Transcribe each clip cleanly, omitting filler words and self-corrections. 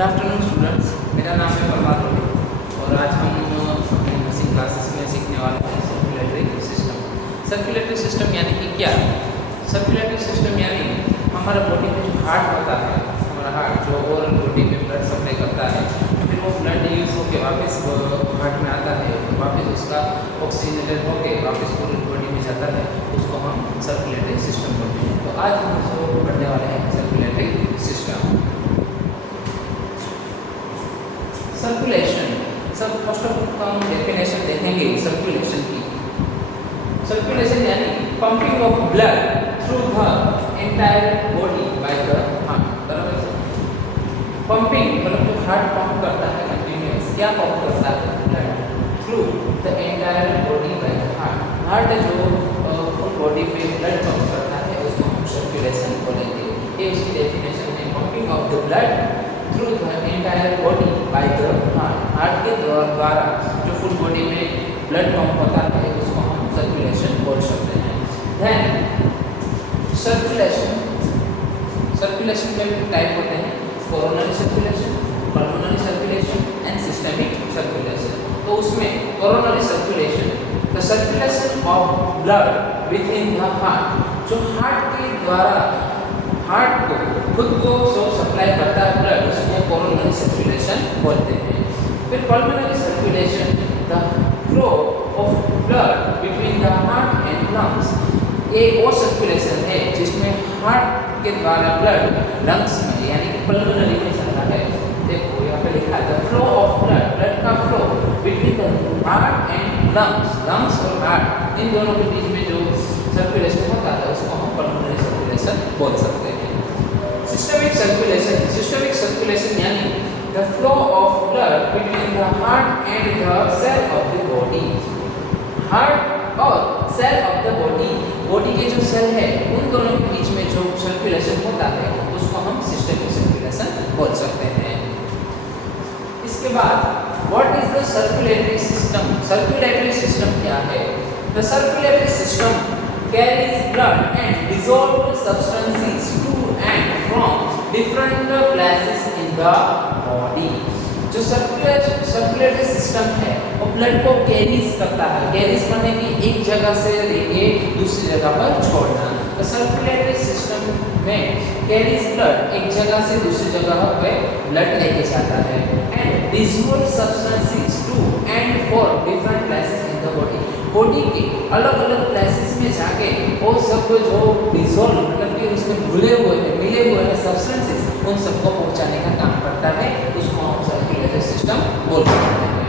Good afternoon students, मेरा नाम है प्रभात रोहित और आज हम अपने नर्सिंग क्लासेस में सीखने वाले हैं सर्कुलेटरी सिस्टम। सर्कुलेटरी सिस्टम यानी कि क्या? सर्कुलेटरी सिस्टम यानी हमारा बॉडी में जो हार्ट होता है, हमारा हार्ट जो ओवरऑल बॉडी में ब्लड सप्लाई करता है, फिर वो ब्लड यूज होकर वापस हार्ट में आता है, वापस उसका ऑक्सीजनेटेड होकर वापस पूरी बॉडी में जाता है, उसको हम सर्कुलेटरी सिस्टम बोलते हैं। तो आज हम उसको पढ़ने वाले हैं सर्कुलेटरी सिस्टम। सर्कुलेशन, सब फर्स्ट ऑफ ऑल हम डेफिनेशन देखेंगे सर्कुलेशन की। सर्कुलेशन यानी pumping of blood through the entire body by the heart. बराबर है? पंपिंग मतलब जो हार्ट पंप करता है कंटिन्यूअस, क्या पंप करता है? Blood through the entire body by the heart. Heart जो फुल बॉडी में ब्लड पंप करता है उसको हम सर्कुलेशन बोलेंगे। ये उसकी डेफिनेशन है, pumping of the blood through the entire body by the heart. Heart के द्वारा जो फुल बॉडी में ब्लड पंप होता है उसको हम सर्कुलेशन बोल सकते हैं। देन सर्कुलेशन, सर्कुलेशन में टाइप होते हैं coronary circulation, pulmonary circulation and systemic circulation. तो उसमें coronary circulation, the circulation of blood with in the heart, जो हार्ट के द्वारा हार्ट को खुद को जो सप्लाई करता है ब्लड, उसको कोरोनरी सर्कुलेशन बोलते हैं। फिर pulmonary circulation, the flow of blood between the heart and lungs. ये वो सर्कुलेशन है जिसमें हार्ट के द्वारा ब्लड लंग्स में यानी कि पल्मोनरी में जाता है। देखो यहाँ पे लिखा है the flow of blood, blood का flow between the heart and lungs, lungs और हार्ट इन दोनों के बीच में जो सर्कुलेशन होता है उसको हम पल्मोनरी सर्कुलेशन बोल सकते हैं। सिस्टेमिक सर्कुलेशन, सिस्टेमिक सर्कुलेशन यानी the flow of blood between the heart and the cell of the body. Heart और cell of the body, body के जो सेल है उन दोनों के बीच में जो सर्कुलेशन होता है उसको हम सिस्टेमिक सर्कुलेशन बोल सकते हैं। इसके बाद what is the circulatory system? Circulatory system क्या है? The circulatory system carries blood and dissolved substances to and from different places in the body। जो सर्कुलेटरी सिस्टम है वो ब्लड को कैरीज करता है। कैरीज करने की एक जगह से लेके दूसरी जगह पर छोड़ना। तो सर्कुलेटरी सिस्टम में कैरीज ब्लड एक जगह से दूसरी जगह पे ब्लड लेके जाता है and dissolve substances to and for different places in the body. Body के अलग अलग प्लेसेस में जाके वो सब जो डिसॉल्व मतलब कि उसमें घुले हुए हैं, मिले हुए हैं सब्सटेंसेस, उन सबको पहुंचाने का काम करता है, उसको हम सर्कुलेटरी सिस्टम बोल सकते हैं।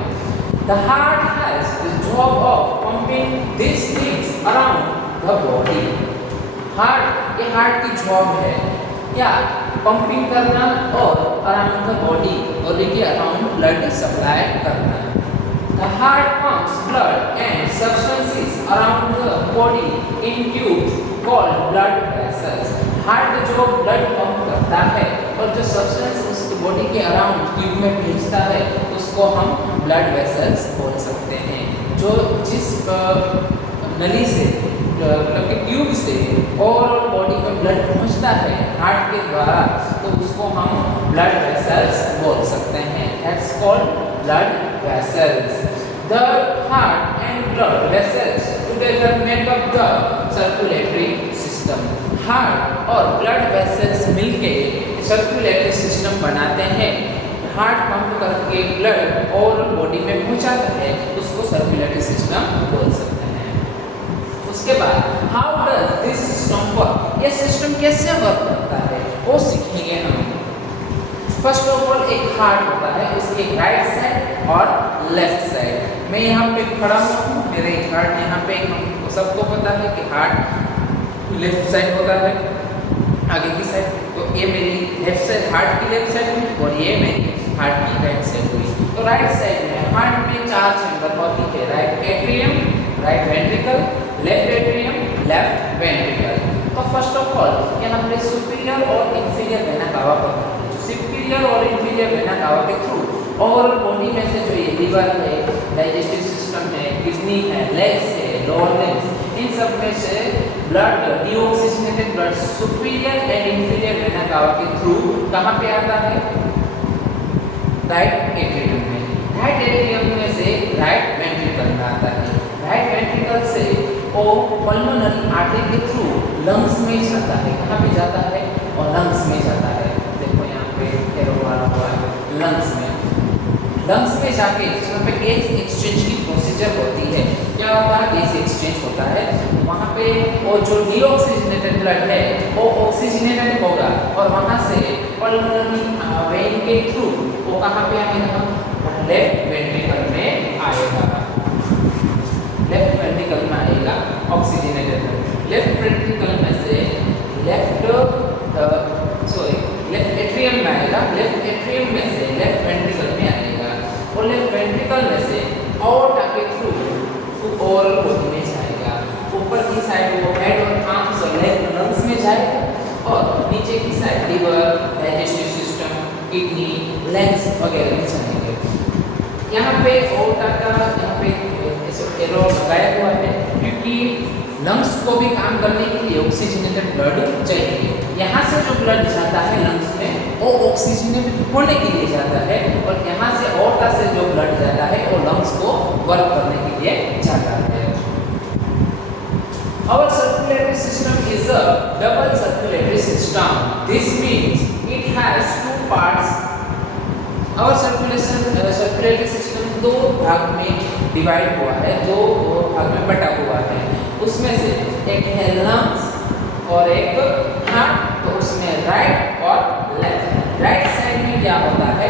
The heart has the job of pumping these things around the body। Heart, ये हार्ट की जॉब है क्या? पंपिंग करना और अराउंड द बॉडी, बॉडी के अराउंड ब्लड सप्लाई करना। The heart pumps blood and substances around the body in tubes called blood vessels। Heart जो blood pump करता है और जो सब्सटेंस उस बॉडी के अराउंड ट्यूब में भेजता है उसको हम ब्लड वेसल्स बोल सकते हैं। जो जिस नली से मतलब कि ट्यूब से और बॉडी में ब्लड पहुंचता है हार्ट के द्वारा, तो उसको हम ब्लड वेसल्स बोल सकते हैं। That's called blood vessels। The heart and blood vessels together make up the circulatory system। Heart और ब्लड वेसल्स मिलके सर्कुलेटरी सिस्टम बनाते हैं। हार्ट पंप करके ब्लड और बॉडी में पहुंचाता है, उसको सर्कुलेटरी सिस्टम बोल सकते हैं। उसके बाद how does this system work? ये सिस्टम कैसे वर्क करता है वो सीखेंगे हम। फर्स्ट ऑफ ऑल एक हार्ट होता है, उसके राइट साइड और लेफ्ट साइड। मैं यहाँ पे खड़ा हूँ, मेरे हार्ट यहाँ पे, हमको सबको पता है कि हार्ट लेफ्ट साइड होता है आगे की साइड। तो ये मेरी लेफ्ट साइड, हार्ट की लेफ्ट साइड हुई और ये मेरी हार्ट की राइट साइड हुई। तो राइट साइड में हार्ट में 4 चैम्बर होती है, right atrium, right ventricle, left atrium, left ventricle. तो फर्स्ट ऑफ ऑल यहाँ पे सुपीरियर और इंफीरियर वेना कावा होता है। सुपीरियर और इंफीरियर वेना कावा के थ्रू और बॉडी में से जो ये लीवर है, डाइजेस्टिव सिस्टम है, किडनी है, लेग्स है, लोअर लेग्स, इन सब में से blood deoxygenated blood superior and inferior vena cava के थ्रू कहाँ पे आता है? राइट एट्रियम में, राइट एट्रियम में से राइट वेंट्रिकल में आता है, राइट वेंट्रिकल से वो पल्मोनरी आर्टरी के थ्रू लंग्स में जाता है। कहाँ पे जाता है? और लंग्स में जाता है। देखो यहाँ पे एरो मारा हुआ है, लंग्स में। लंग्स में जाके जहाँ पे गैस एक्सचेंज की प्रोसीजर होती है, क्या होता है? गैस एक्सचेंज होता है। वहाँ पे वो जो डीऑक्सीजनेटेड ब्लड है वो ऑक्सीजनेटेड होगा और वहाँ से पल्मोनरी वेन के थ्रू वो कहाँ पे आएगा? लेफ्ट वेंट्रिकल में आएगा, लेफ्ट वेंट्रिकल में आएगा ऑक्सीजनेटेड ब्लड। लेफ्ट वेंट्रिकल में से लेफ्ट एट्रियम में आएगा, लेफ्ट एट्रियम में से लेफ्ट वेंट्रिकल में आएगा और लेफ्ट वेंट्रिकल में से aorta के थ्रू ओरल बॉडी में जाएगा। ऊपर की साइड वो हेड और आर्म्स और लेग लंग्स में जाएगा और नीचे की side liver, digestive system, kidney, lungs वगैरह में जाएंगे। यहाँ पे aorta का यहाँ पे एरो लगाया हुआ है क्योंकि लंग्स को भी काम करने के लिए ऑक्सीजनेटेड ब्लड चाहिए। यहाँ से जो ब्लड जाता है लंग्स में वो ऑक्सीजनेटेड होने के लिए जाता है और यहाँ से aorta से जो ब्लड जाता है वो लंग्स को वर्क करने के लिए जाता है। Our circulatory system is a double circulatory system. This means it has two parts. Our circulatory system दो भाग में डिवाइड हुआ है, दो भाग में बटा हुआ है। उसमें से एक है लंग्स और एक हार्ट। तो उसमें राइट और लेफ्ट। राइट साइड में क्या होता है?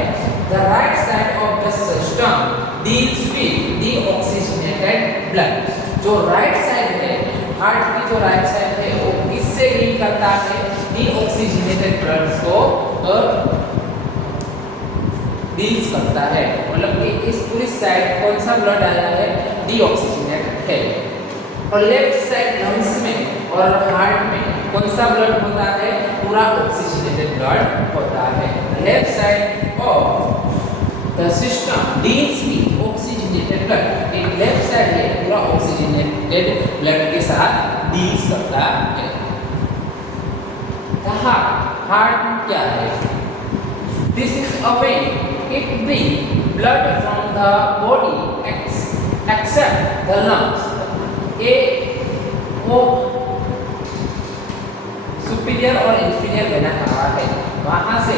The right side of the system deals with the oxygenated blood. जो राइट साइड है, हार्ट की जो राइट साइड है वो किससे डील करता है? डीऑक्सीजनेटेड ब्लड को डील्स करता है। मतलब कि इस पूरी साइड कौन सा ब्लड आया है? डीऑक्सीजनेटेड है। और लेफ्ट साइड लंग्स में और हार्ट में कौन सा ब्लड होता है? पूरा ऑक्सीजनेटेड ब्लड होता है। Left side of the system deals with oxygenated blood. एक लेफ्ट साइड है पूरा ऑक्सीजनेटेड ब्लड के साथ डील्स करता है। हार्ट क्या है? This is a when, it brings blood from the body except the lungs. ये वो सुपीरियर और इंफीरियर वेना कहा है। वहाँ से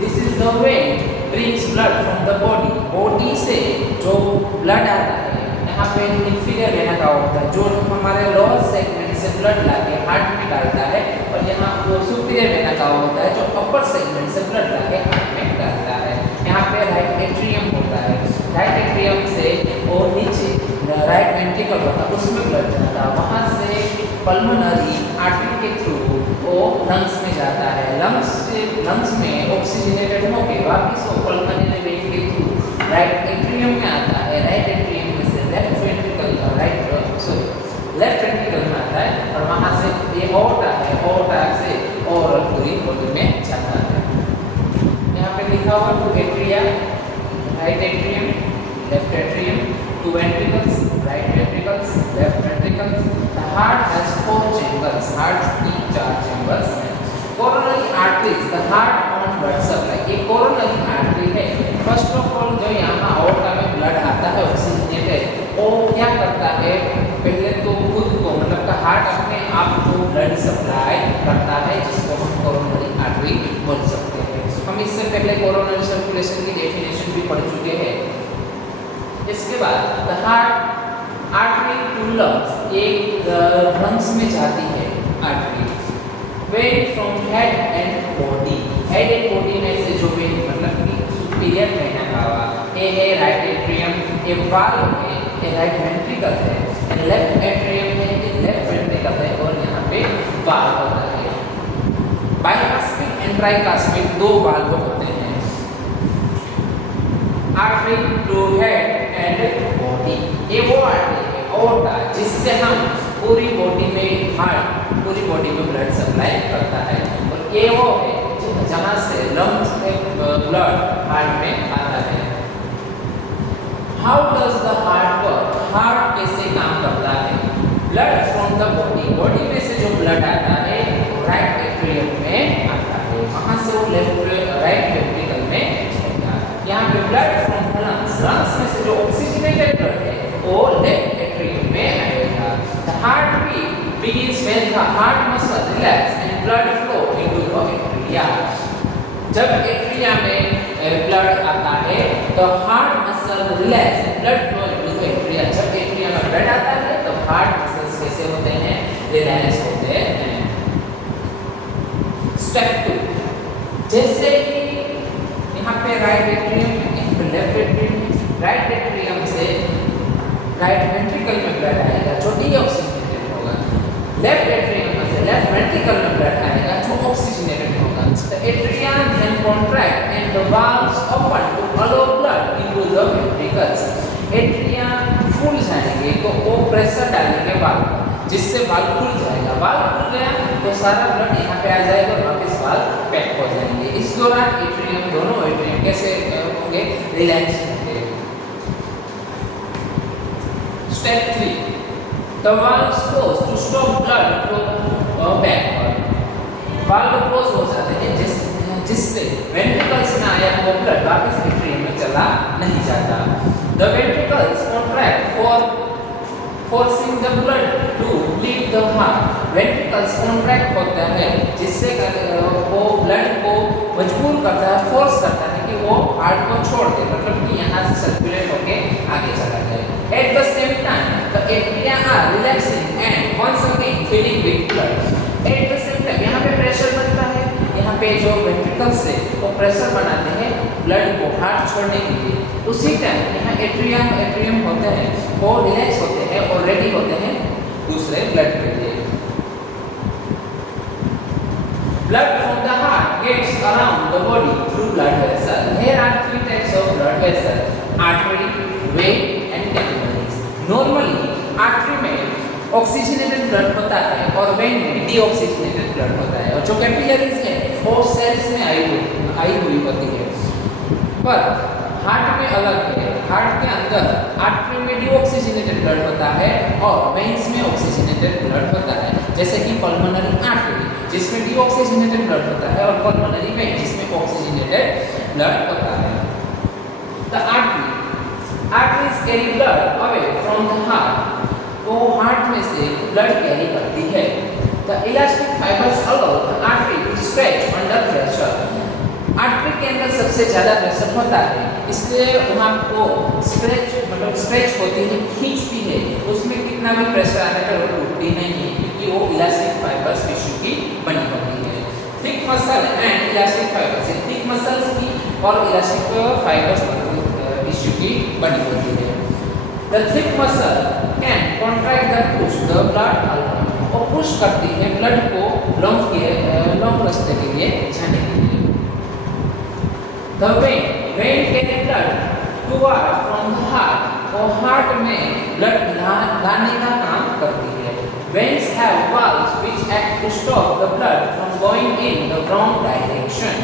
this is the when brings blood from the body, body से जो ब्लड आता है यहाँ पे इंफीरियर वेना का होता है, जो हमारे लोअर सेगमेंट से ब्लड लाके हार्ट में डालता है। और यहाँ वो सुपीरियर वेना का होता है जो अपर सेगमेंट से ब्लड लाके हार्ट में डालता है। यहाँ पे राइट एट्रियम होता है, राइट एट्रियम से वो नीचे राइट वेंट्रिकल होता है, उसमें ब्लड जाता है। वहाँ से पल्मोनरी आर्टरी के थ्रू वो लंग्स में जाता है। लंग्स में ऑक्सीजनेटेड होकर वापस वो पल्मोनरी वेन के थ्रू राइट एट्रियम में आता है। राइट एट्रियम में से लेफ्ट वेंट्रिकल लेफ्ट वेंट्रिकल में आता है और वहाँ से ये aorta है, aorta से और पूरी बॉडी में जाता है। यहाँ पे लिखा हुआ two atria, right atrium, left atrium, two ventricles, right ventricles, left ventricles. The heart has 4 chambers, heart की 4 चैम्बर्स हैं। Coronary arteries, the heart on blood supply. ये कोरोनरी आर्टरी है। फर्स्ट ऑफ ऑल जो यहाँ aorta में blood आता है oxygenated, वो क्या करता है? पहले तो खुद को मतलब का हार्ट अपने आप को ब्लड सप्लाई करता है, जिसको हम कोरोनरी आर्टरी बोल सकते हैं। हम इससे पहले कोरोनरी सर्कुलेशन की डेफिनेशन भी पढ़ चुके हैं। इसके बाद the heart artery to lungs, एक लंग्स में जाती है artery. Vein from head and body, head and body में से जो वेन मतलब कि सुपीरियर वेन आवा, ये है राइट एट्रियम, ये वाल्व है, ये राइट वेंट्रिकल है, ये लेफ्ट एट्रियम है, ये लेफ्ट वेंट्रिकल है और यहाँ पे वाल्व होता है। बाइकास्मिक एंड ट्राइकास्मिक दो वाल्व होते हैं। Artery to head and body, ये वो आर्टरी है aorta जिससे हम पूरी बॉडी में पूरी बॉडी में ब्लड सप्लाई करता है। और ये वो है जहाँ से लंग्स में ब्लड हार्ट में आता है। How does the heart work? Heart कैसे काम करता है? Blood from the body, body में से जो ब्लड आता है राइट एट्रियम में आता है, वहाँ से वो लेफ्ट राइट वेंट्रिकल में जाएगा। यहाँ पे जब एट्रिया में ब्लड आता है तो heart muscle relax, blood flow into the atria. जब एट्रिया में ब्लड आता है तो हार्ट मसल्स कैसे होते हैं, रिलैक्स होते हैं। स्टेप 2, जैसे कि यहाँ पे राइट एट्रियम, यहाँ पे लेफ्ट एट्रियम, राइट एट्रियम से राइट वेंट्रिकल में ब्लड आएगा जो डीऑक्सीजनेटेड होगा, लेफ्ट एट्रियम में से लेफ्ट वेंट्रिकल में ब्लड आएगा जो ऑक्सीजनेटेड होगा। The atria then contract and the valves open to allow blood into the ventricles. Atria फूल जाएंगे तो वो प्रेशर डालेंगे वाल्व, जिससे वाल्व खुल जाएगा। वाल्व खुल गया तो सारा ब्लड यहाँ पे आ जाएगा और वापस वाल्व पैक हो जाएंगे। इस दौरान एट्रियम, दोनों एट्रियम कैसे होंगे, रिलैक्स होंगे। Step 3, the valves close to stop blood flow backward. Valve close हो जाते हैं जिससे वेंट्रिकल्स में आया हुआ ब्लड वापस एट्रियम में चला नहीं जाता। The ventricles contract for forcing the blood to leave the heart. Ventricles contract होता है जिससे वो ब्लड को मजबूर करता है, फोर्स करता है कि वो हार्ट को छोड़ दे, मतलब कि यहाँ से सर्कुलेट होके आगे चला जाए। At the same time, the atria are relaxing and once again filling with blood. At the same time, यहाँ पे प्रेशर बनता है, यहाँ पे जो वेंट्रिकल्स है वो प्रेशर बनाते हैं ब्लड को हार्ट छोड़ने के लिए। उसी टाइम यहाँ एट्रियम होते हैं वो रिलैक्स होते हैं और रेडी होते हैं दूसरे ब्लड के लिए। Blood from the heart gets around the body through blood vessel. There are 3 types of blood vessel: artery, vein and capillaries. Normally, artery में ऑक्सीजनेटेड ब्लड होता है और वेन में डीऑक्सीजनेटेड ब्लड होता है, और जो कैपिलरीज है वो सेल्स में आई हुई होती है। पर हार्ट में अलग है, हार्ट के अंदर आर्टरी में डीऑक्सीजनेटेड ब्लड होता है और वेन्स में ऑक्सीजनेटेड ब्लड होता है, जैसे कि पल्मोनरी आर्टरी जिसमें डीऑक्सीजनेटेड ब्लड होता है और पल्मोनरी वेन जिसमें ऑक्सीजनेटेड ब्लड होता है। The arteries carry blood away from the heart, वो हार्ट में से ब्लड कैरी करती है। The elastic fibres allow the artery to stretch under pressure. Artery के अंदर सबसे ज़्यादा प्रेशर होता है, इसलिए वहाँ को स्ट्रेच होती है, खींचती है, उसमें कितना भी प्रेशर आने पर वो टूटती नहीं है क्योंकि वो इलास्टिक फाइबर्स टिश्यू की बनी होती है। Thick muscle and elastic fibres, thick muscles की और इलास्टिक फाइबर्स टिश्यू की बनी होती है। The thick muscle can contract the push the blood along, और पुश करती है ब्लड को लॉन्ग रास्ते के लिए जाने के लिए। The vein carry blood toward from the heart, और हार्ट में ब्लड लाने का काम करती है। Veins have valves which act to stop the blood from going in the wrong direction.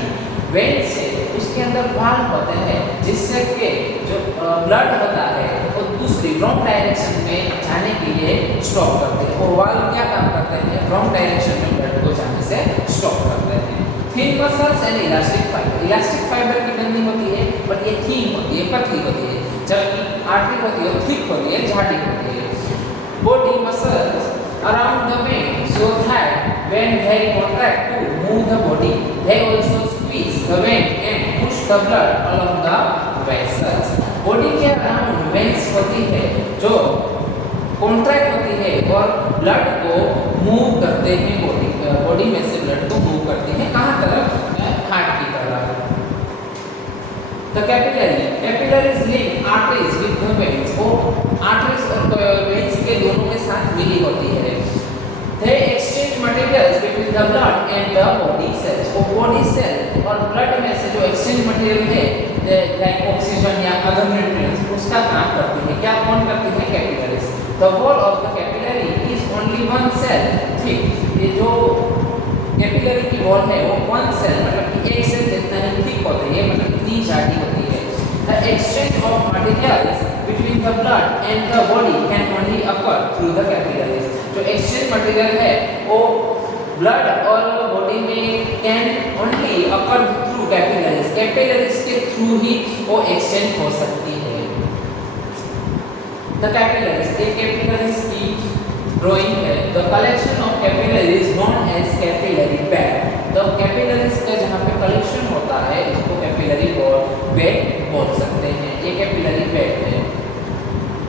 When से उसके अंदर वाल्व होते हैं जिससे कि जो ब्लड होता है वो दूसरी रॉन्ग डायरेक्शन में जाने के लिए स्टॉप करते हैं, और वाल्व क्या काम करते हैं, रॉन्ग डायरेक्शन में ब्लड को जाने से स्टॉप करते हैं। Thin muscles and elastic fibre, elastic fibre की बनी होती है बट ये थिन होती है, पतली होती है, जबकि आर्टरी होती है थिक होती है, झाड़ी होती है। Body muscles around the vein so that when they contract to move the body, they also squeeze the vein and push the blood along the vessels. Body के अराउंड वेन्स होती है जो कॉन्ट्रैक्ट होती है और ब्लड को move करते हैं, बॉडी में से ब्लड को मूव करते हैं कहाँ तरफ, हार्ट की तरफ। The capillaries link arteries with the veins, वो arteries और veins के दोनों के साथ मिली होती है। They exchange materials between the blood and the body cells, वो body cell और blood में से जो exchange material है like oxygen या other nutrients उसका काम करती है। क्या कौन करती है, capillaries। The wall of the capillary is only one cell thick, ये जो कैपिलरी की वॉल है वो वन सेल मतलब कि एक सेल जितना ही थिक होती है, मतलब इतनी जाडी होती है। The exchange of materials between the blood and the body can only occur through the capillaries, जो exchange material है वो ब्लड और बॉडी में can only occur through capillaries, capillaries के थ्रू ही वो एक्सचेंज हो सकती है। The capillaries, ये कैपिलरीज की ड्राइंग है। The collection of capillaries known as capillary bed.